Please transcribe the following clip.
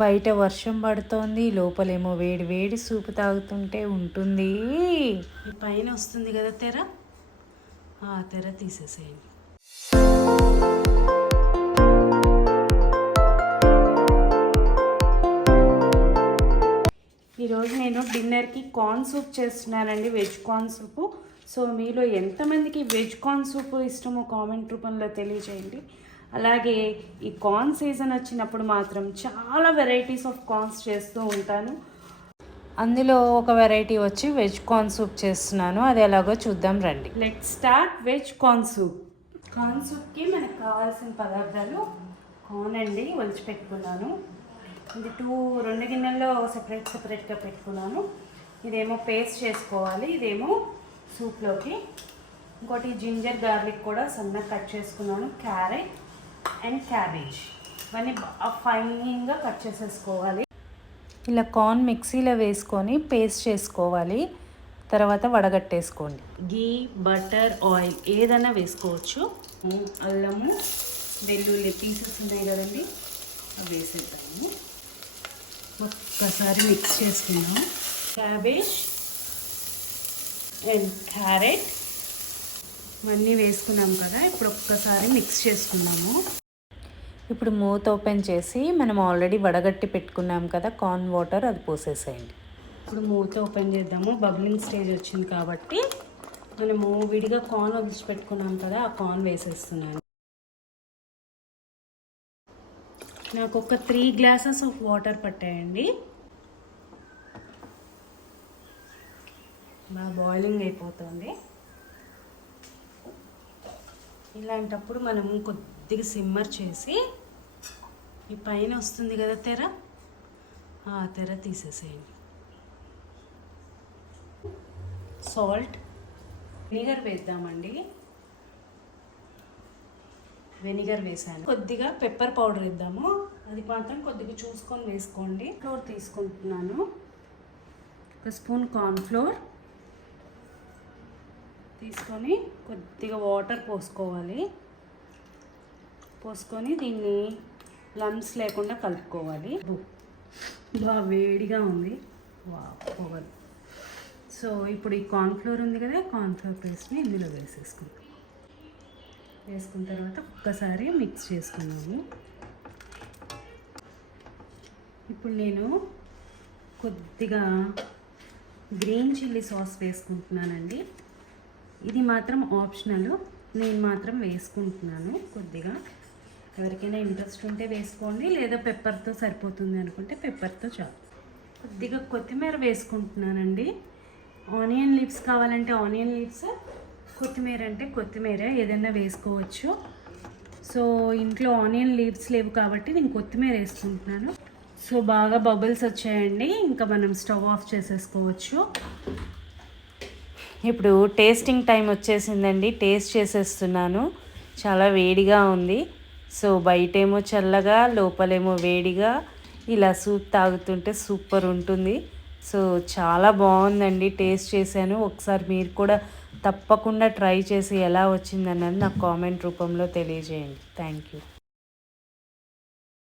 బయట వర్షం పడుతోంది, లోపలేమో వేడి వేడి సూప్ తాగుతుంటే ఉంటుంది. ఈ పైన వస్తుంది కదా తెర, ఆ తెర తీసేసేయండి. ఈరోజు నేను డిన్నర్కి కార్న్ సూప్ చేస్తున్నానండి, వెజ్ కార్న్ సూపు. సో మీలో ఎంతమందికి వెజ్ కార్న్ సూప్ ఇష్టమో కామెంట్ రూపంలో తెలియజేయండి. అలాగే ఈ కార్న్ సీజన్ వచ్చినప్పుడు మాత్రం చాలా వెరైటీస్ ఆఫ్ కార్న్స్ చేస్తూ ఉంటాను. అందులో ఒక వెరైటీ వచ్చి వెజ్ కార్న్ సూప్ చేస్తున్నాను, అది ఎలాగో చూద్దాం రండి. Let start veg corn soup. Corn సూప్కి మనకు కావాల్సిన పదార్థాలు కార్న్ అండి, ఒలిచి పెట్టుకున్నాను. ఇది రెండు గిన్నెల్లో సెపరేట్గా పెట్టుకున్నాను. ఇదేమో పేస్ట్ చేసుకోవాలి, ఇదేమో సూప్లోకి. ఇంకోటి జింజర్ గార్లిక్ కూడా సన్నగా కట్ చేసుకున్నాను. క్యారెట్ అండ్ క్యాబేజ్ ఇవన్నీ బాగా ఫైన్గా కట్ చేసేసుకోవాలి. ఇలా కార్న్ మిక్సీలో వేసుకొని పేస్ట్ చేసుకోవాలి. తర్వాత వడగట్టేసుకోండి. గీ, బటర్, ఆయిల్ ఏదైనా వేసుకోవచ్చు. అల్లము, వెల్లుల్లి పీసెస్ ఉన్నాయి కదండి, అవి వేసేద్దాము. ఒక్కసారి మిక్స్ చేసుకున్నాము. క్యాబేజ్ అండ్ క్యారెట్ ఇవన్నీ వేసుకున్నాం కదా, ఇప్పుడు ఒక్కసారి మిక్స్ చేసుకున్నాము. ఇప్పుడు మూత ఓపెన్ చేసి మనం ఆల్రెడీ వడగట్టి పెట్టుకున్నాం కదా కార్న్ వాటర్, అది పోసేసేయండి. ఇప్పుడు మూత ఓపెన్ చేద్దాము. బబ్లింగ్ స్టేజ్ వచ్చింది కాబట్టి మనము విడిగా కార్న్ వదిలిచి పెట్టుకున్నాం కదా, ఆ కార్న్ వేసేస్తున్నాను. నాకు ఒక 3 గ్లాసెస్ ఆఫ్ వాటర్ పట్టాయండి. బాగా బాయిలింగ్ అయిపోతుంది. ఇలాంటప్పుడు మనం కొద్దిగా సిమ్మర్ చేసి ఈ పైన వస్తుంది కదా తెర, ఆ తెర తీసేసేయండి. Salt, vinegar వేద్దామండి. వెనిగర్ వేసాను. కొద్దిగా పెప్పర్ పౌడర్ వేద్దాము, అది మాత్రం కొద్దిగా చూసుకొని వేసుకోండి. ఫ్లోర్ తీసుకుంటున్నాను, 1 స్పూన్ కార్న్ ఫ్లోర్ తీసుకొని కొద్దిగా వాటర్ పోసుకోవాలి. పోసుకొని దీన్ని లమ్స్ లేకుండా కలుపుకోవాలి. బాగా వేడిగా ఉంది, పొగలు. సో ఇప్పుడు ఈ కార్న్ఫ్లోర్ ఉంది కదా, కార్న్ఫ్లోర్ పేస్ట్ని ఇందులో వేసేసుకుంటాం. వేసుకున్న తర్వాత ఒక్కసారి మిక్స్ చేసుకున్నాము. ఇప్పుడు నేను కొద్దిగా గ్రీన్ చిల్లీ సాస్ వేసుకుంటున్నానండి. ఇది మాత్రం ఆప్షనల్, నేను మాత్రం వేసుకుంటున్నాను కొద్దిగా. ఎవరికైనా ఇంట్రెస్ట్ ఉంటే వేసుకోండి, లేదా పెప్పర్తో సరిపోతుంది అనుకుంటే పెప్పర్తో చాలు. కొద్దిగా కొత్తిమీర వేసుకుంటున్నానండి. ఆనియన్ లీవ్స్ కావాలంటే ఆనియన్ లీవ్స్, కొత్తిమీర అంటే కొత్తిమీర ఏదైనా వేసుకోవచ్చు. సో ఇంట్లో ఆనియన్ లీవ్స్ లేవు కాబట్టి నేను కొత్తిమీర వేసుకుంటున్నాను. సో బాగా బబుల్స్ వచ్చాయండి, ఇంకా మనం స్టవ్ ఆఫ్ చేసేసుకోవచ్చు. ఇప్పుడు టేస్టింగ్ టైం వచ్చేసిందండి, టేస్ట్ చేసేస్తున్నాను. చాలా వేడిగా ఉంది. సో బయటేమో చల్లగా, లోపలేమో వేడిగా, ఇలా సూప్ తాగుతుంటే సూపర్ ఉంటుంది. సో చాలా బాగుందండి, టేస్ట్ చేశాను. ఒకసారి మీరు కూడా తప్పకుండా ట్రై చేసి ఎలా వచ్చిందన్నది నాకు కామెంట్ రూపంలో తెలియజేయండి. Thank you.